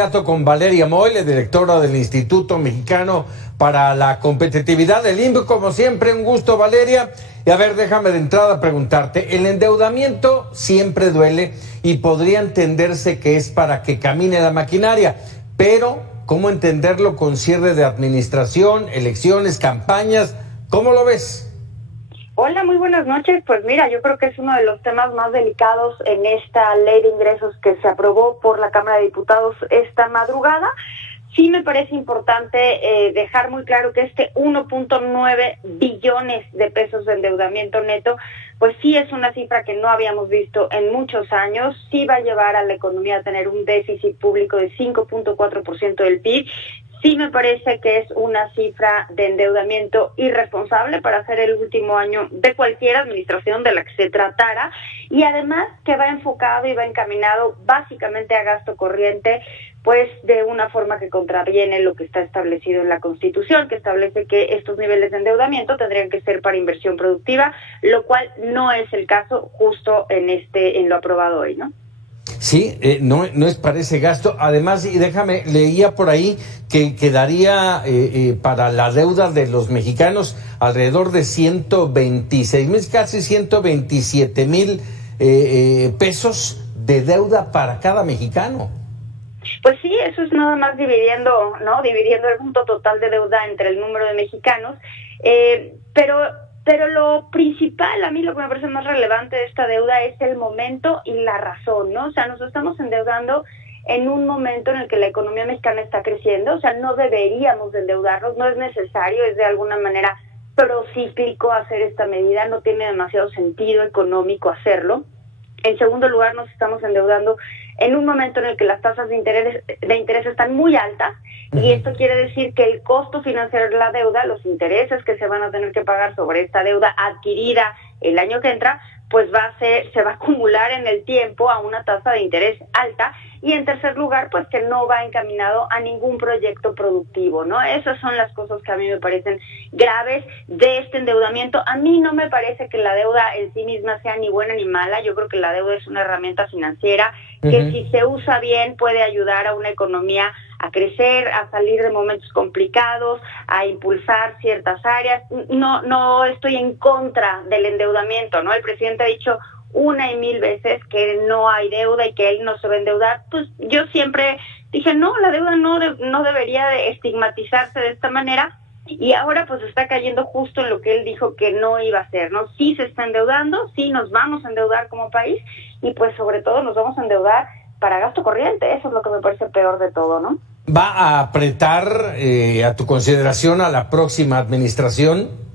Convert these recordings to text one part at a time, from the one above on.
Con Valeria Moyle, directora del Instituto Mexicano para la Competitividad del INBI. Como siempre, un gusto, Valeria. Y a ver, déjame de entrada preguntarte, el endeudamiento siempre duele y podría entenderse que es para que camine la maquinaria, pero ¿cómo entenderlo con cierre de administración, elecciones, campañas? ¿Cómo lo ves? Hola, muy buenas noches. Pues mira, yo creo que es uno de los temas más delicados en esta ley de ingresos que se aprobó por la Cámara de Diputados esta madrugada. Sí me parece importante dejar muy claro que este 1.9 billones de pesos de endeudamiento neto, pues sí es una cifra que no habíamos visto en muchos años. Sí va a llevar a la economía a tener un déficit público de 5.4% del PIB. Sí me parece que es una cifra de endeudamiento irresponsable para ser el último año de cualquier administración de la que se tratara, y además que va enfocado y va encaminado básicamente a gasto corriente, pues de una forma que contraviene lo que está establecido en la Constitución, que establece que estos niveles de endeudamiento tendrían que ser para inversión productiva, lo cual no es el caso justo en lo aprobado hoy, ¿no? Sí, no es para ese gasto. Además, y déjame, leía por ahí que quedaría para la deuda de los mexicanos alrededor de 126,000, casi 127,000 pesos de deuda para cada mexicano. Pues sí, eso es nada más dividiendo el monto total de deuda entre el número de mexicanos, pero lo principal, a mí lo que me parece más relevante de esta deuda es el momento y la razón, ¿no? O sea, nos estamos endeudando en un momento en el que la economía mexicana está creciendo, o sea, no deberíamos de endeudarnos, no es necesario, es de alguna manera procíclico hacer esta medida, no tiene demasiado sentido económico hacerlo. En segundo lugar, nos estamos endeudando en un momento en el que las tasas de interés están muy altas, y esto quiere decir que el costo financiero de la deuda, los intereses que se van a tener que pagar sobre esta deuda adquirida el año que entra, pues se va a acumular en el tiempo a una tasa de interés alta. Y en tercer lugar, pues que no va encaminado a ningún proyecto productivo, ¿no? Esas son las cosas que a mí me parecen graves de este endeudamiento. A mí no me parece que la deuda en sí misma sea ni buena ni mala. Yo creo que la deuda es una herramienta financiera que si se usa bien puede ayudar a una economía a crecer, a salir de momentos complicados, a impulsar ciertas áreas. No estoy en contra del endeudamiento, ¿no? El presidente ha dicho una y mil veces que no hay deuda y que él no se va a endeudar. Pues yo siempre dije, no, la deuda no debería de estigmatizarse de esta manera, y ahora pues está cayendo justo en lo que él dijo que no iba a hacer, ¿no? Sí se está endeudando, sí nos vamos a endeudar como país, y pues sobre todo nos vamos a endeudar para gasto corriente. Eso es lo que me parece peor de todo, ¿no? ¿Va a apretar a tu consideración a la próxima administración?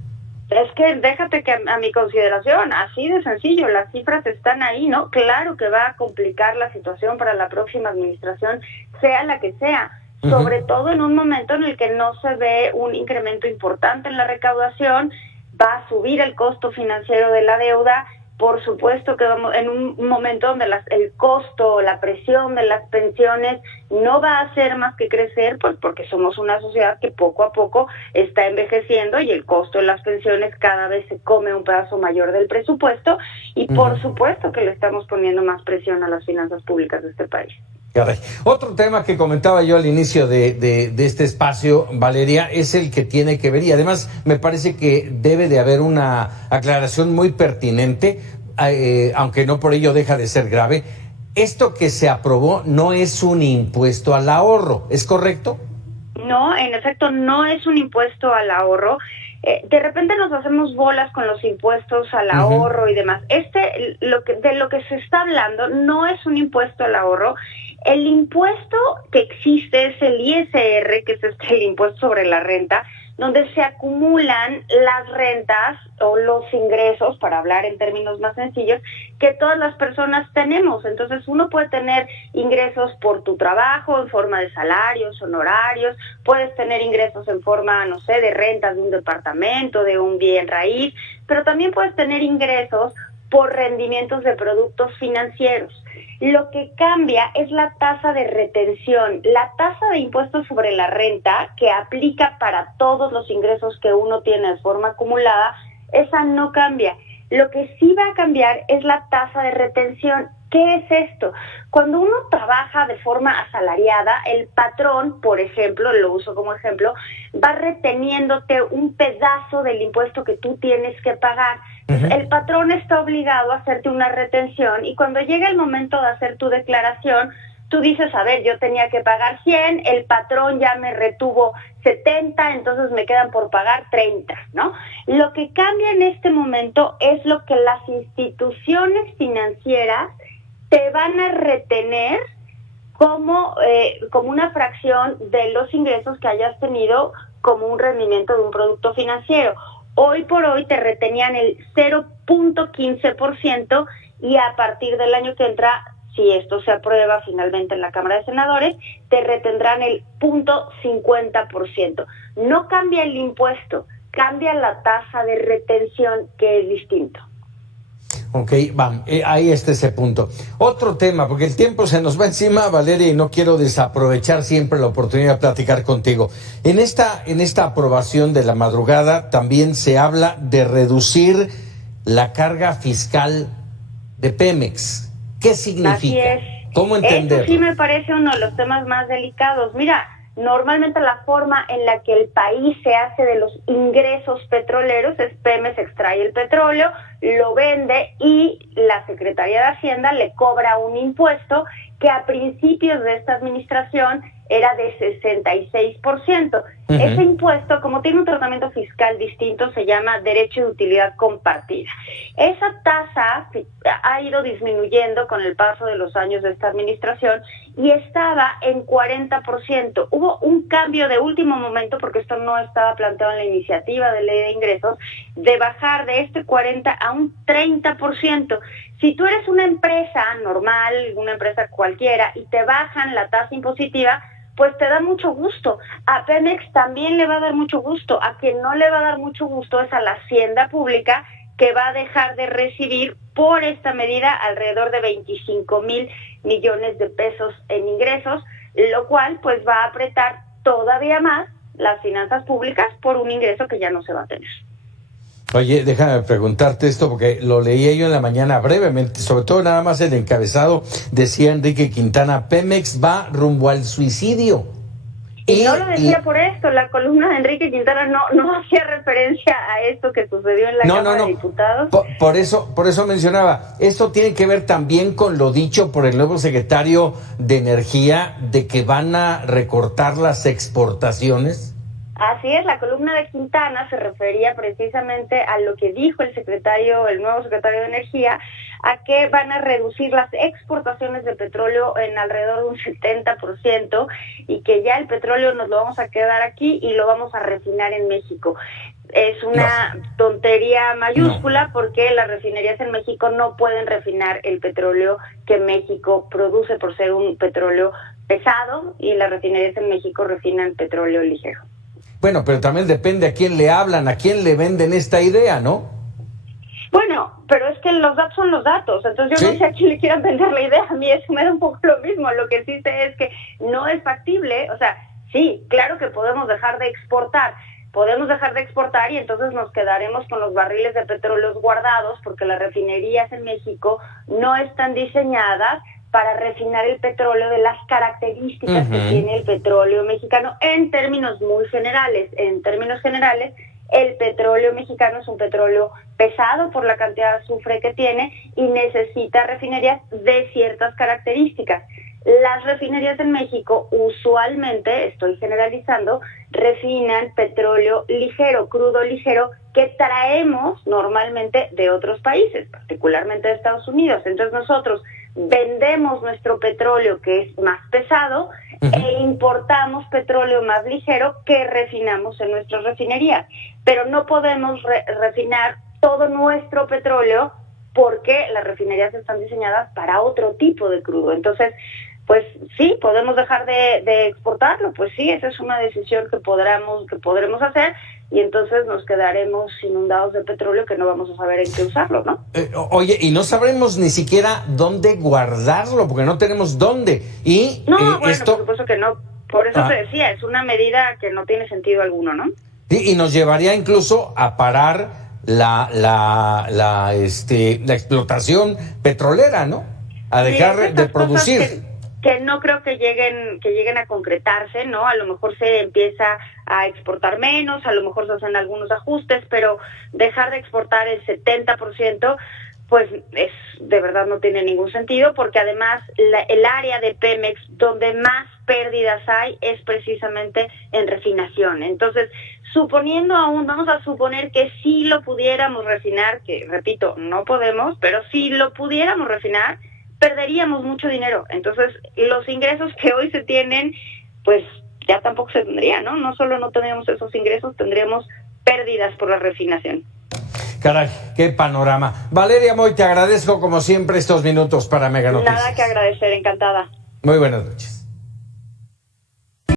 Es que déjate que a mi consideración, así de sencillo, las cifras están ahí, ¿no? Claro que va a complicar la situación para la próxima administración, sea la que sea, sobre todo en un momento en el que no se ve un incremento importante en la recaudación, va a subir el costo financiero de la deuda. Por supuesto que vamos en un momento donde el costo, la presión de las pensiones no va a hacer más que crecer, pues porque somos una sociedad que poco a poco está envejeciendo y el costo de las pensiones cada vez se come un pedazo mayor del presupuesto, y por supuesto que le estamos poniendo más presión a las finanzas públicas de este país. Caray. Otro tema que comentaba yo al inicio de este espacio, Valeria, es el que tiene que ver, y además me parece que debe de haber una aclaración muy pertinente, aunque no por ello deja de ser grave. Esto que se aprobó no es un impuesto al ahorro, ¿es correcto? No, en efecto, no es un impuesto al ahorro. De repente nos hacemos bolas con los impuestos al ahorro y demás. De lo que se está hablando no es un impuesto al ahorro. El impuesto que existe es el ISR, que es el impuesto sobre la renta, donde se acumulan las rentas o los ingresos, para hablar en términos más sencillos, que todas las personas tenemos. Entonces uno puede tener ingresos por tu trabajo en forma de salarios, honorarios, puedes tener ingresos en forma, no sé, de rentas de un departamento, de un bien raíz, pero también puedes tener ingresos por rendimientos de productos financieros. Lo que cambia es la tasa de retención, la tasa de impuestos sobre la renta que aplica para todos los ingresos que uno tiene de forma acumulada. Esa no cambia. Lo que sí va a cambiar es la tasa de retención. ¿Qué es esto? Cuando uno trabaja de forma asalariada, el patrón, por ejemplo, lo uso como ejemplo, va reteniéndote un pedazo del impuesto que tú tienes que pagar. Entonces, el patrón está obligado a hacerte una retención y cuando llega el momento de hacer tu declaración, tú dices, a ver, yo tenía que pagar 100, el patrón ya me retuvo 70, entonces me quedan por pagar 30, ¿no? Lo que cambia en este momento es lo que las instituciones financieras te van a retener como una fracción de los ingresos que hayas tenido como un rendimiento de un producto financiero. Hoy por hoy te retenían el 0.15% y a partir del año que entra, si esto se aprueba finalmente en la Cámara de Senadores, te retendrán el 0.50%. No cambia el impuesto, cambia la tasa de retención, que es distinto. Ok, ahí está ese punto. Otro tema, porque el tiempo se nos va encima, Valeria, y no quiero desaprovechar siempre la oportunidad de platicar contigo. En esta aprobación de la madrugada también se habla de reducir la carga fiscal de Pemex. ¿Qué significa? Así es. ¿Cómo entenderlo? Eso sí me parece uno de los temas más delicados. Mira, normalmente la forma en la que el país se hace de los ingresos petroleros es Pemex extrae el petróleo, lo vende y la Secretaría de Hacienda le cobra un impuesto que a principios de esta administración era de 66%. Ese impuesto, como tiene un tratamiento fiscal distinto, se llama derecho de utilidad compartida. Esa tasa ha ido disminuyendo con el paso de los años de esta administración y estaba en 40%. Hubo un cambio de último momento, porque esto no estaba planteado en la iniciativa de ley de ingresos, de bajar de este 40 a un 30%. Si tú eres una empresa normal, una empresa cualquiera, y te bajan la tasa impositiva, pues te da mucho gusto. A Pemex también le va a dar mucho gusto. A quien no le va a dar mucho gusto es a la Hacienda Pública, que va a dejar de recibir por esta medida alrededor de 25,000 millones de pesos en ingresos, lo cual pues va a apretar todavía más las finanzas públicas por un ingreso que ya no se va a tener. Oye, déjame preguntarte esto porque lo leía yo en la mañana brevemente, sobre todo nada más el encabezado, decía Enrique Quintana, Pemex va rumbo al suicidio. Y no lo decía por esto, la columna de Enrique Quintana no hacía referencia a esto que sucedió en la Cámara de Diputados. Por eso mencionaba, esto tiene que ver también con lo dicho por el nuevo secretario de Energía, de que van a recortar las exportaciones. Así es, la columna de Quintana se refería precisamente a lo que dijo el nuevo secretario de Energía, a que van a reducir las exportaciones de petróleo en alrededor de un 70% y que ya el petróleo nos lo vamos a quedar aquí y lo vamos a refinar en México. Es una tontería mayúscula porque las refinerías en México no pueden refinar el petróleo que México produce por ser un petróleo pesado y las refinerías en México refinan petróleo ligero. Bueno, pero también depende a quién le hablan, a quién le venden esta idea, ¿no? Bueno, pero es que los datos son los datos, entonces yo no sé a quién le quieran vender la idea, a mí eso me da un poco lo mismo, lo que sí sé es que no es factible, o sea, sí, claro que podemos dejar de exportar y entonces nos quedaremos con los barriles de petróleo guardados porque las refinerías en México no están diseñadas para refinar el petróleo de las características que tiene el petróleo mexicano en términos muy generales. En términos generales, el petróleo mexicano es un petróleo pesado por la cantidad de azufre que tiene y necesita refinerías de ciertas características. Las refinerías en México usualmente, estoy generalizando, refinan petróleo ligero, crudo ligero, que traemos normalmente de otros países, particularmente de Estados Unidos. Entonces nosotros vendemos nuestro petróleo que es más pesado e importamos petróleo más ligero que refinamos en nuestras refinerías. Pero no podemos refinar todo nuestro petróleo porque las refinerías están diseñadas para otro tipo de crudo. Entonces, pues sí, podemos dejar de exportarlo, pues sí, esa es una decisión que podremos hacer y entonces nos quedaremos inundados de petróleo que no vamos a saber en qué usarlo, ¿no? Oye, y no sabremos ni siquiera dónde guardarlo, porque no tenemos dónde. Bueno, por supuesto que no, por eso te decía, es una medida que no tiene sentido alguno, ¿no? Sí, y nos llevaría incluso a parar la explotación petrolera, ¿no? a dejar de estas producir. cosas que no creo que lleguen a concretarse, ¿no? A lo mejor se empieza a exportar menos, a lo mejor se hacen algunos ajustes, pero dejar de exportar el 70%, pues de verdad no tiene ningún sentido, porque además el área de Pemex donde más pérdidas hay es precisamente en refinación. Entonces, vamos a suponer que sí lo pudiéramos refinar, que repito, no podemos, pero si lo pudiéramos refinar, perderíamos mucho dinero. Entonces, los ingresos que hoy se tienen, pues ya tampoco se tendrían, ¿no? No solo no tendríamos esos ingresos, tendríamos pérdidas por la refinación. Caray, qué panorama. Valeria Moy, te agradezco como siempre estos minutos para Mega Noticias. Nada que agradecer, encantada. Muy buenas noches.